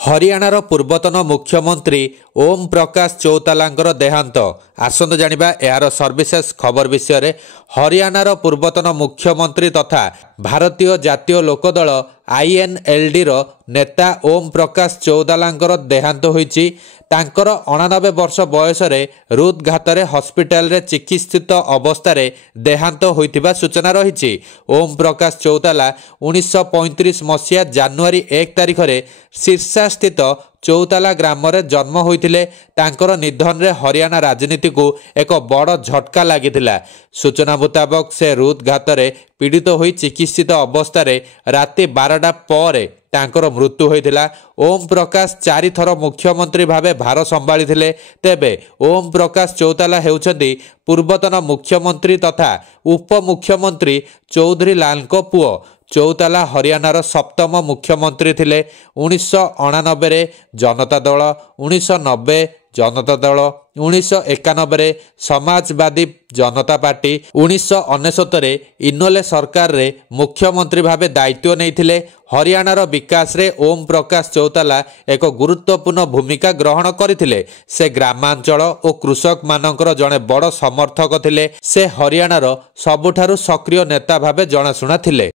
हरियाणार पूर्वतन मुख्यमंत्री ओम प्रकाश चौतालांकर देहांत आसंत जानिबा यार सर्वशेष खबर विषय रे। हरियाणार पूर्वतन मुख्यमंत्री तथा भारतीय जातीय लोकदल INLD रो नेता ओम प्रकाश चौतालांकर देहांत होईची। तांकर 89 वर्ष बयस रे हृदघात हस्पिटाल रे चिकित्सित अवस्था रे देहांत होइतिबा सूचना रही। ओम प्रकाश चौताला 1935 मसीहा जनवरी 1 तारिख रे सिरसा स्थित चौताला ग्राम रे जन्म होइतिले। तांकर निधन रे हरियाणा राजनीति को एक बड़ झटका लागिथिला। सूचना मुताबक से हृदघात रे पीड़ित होई चिकित्सित अवस्था रे राति 12टा पर तांकर मृत्यु होइथिला। ओम प्रकाश 4 थर मुख्यमंत्री भावे भार संभाली थिले। तेबे ओम प्रकाश चौताला हेउछंती पूर्वतन मुख्यमंत्री तथा उप मुख्यमंत्री चौधरी लाल को पुओ। चौताला हरियाणार सप्तम मुख्यमंत्री थिले। 1989 रे जनता दल, 1990 जनता दल, 1991 रे समाजवादी जनता पार्टी, 1999 रे इनोले सरकार रे मुख्यमंत्री भावे दायित्व नैथिले। हरियाणार विकास रे ओम प्रकाश चौताला एक गुरुत्वपूर्ण भूमिका ग्रहण करथिले। से ग्रामांचल और कृषक मानकर जड़े बड़ समर्थक थिले। से हरियाणार सबुठारु सक्रिय नेता भावे जनाशुना थिले।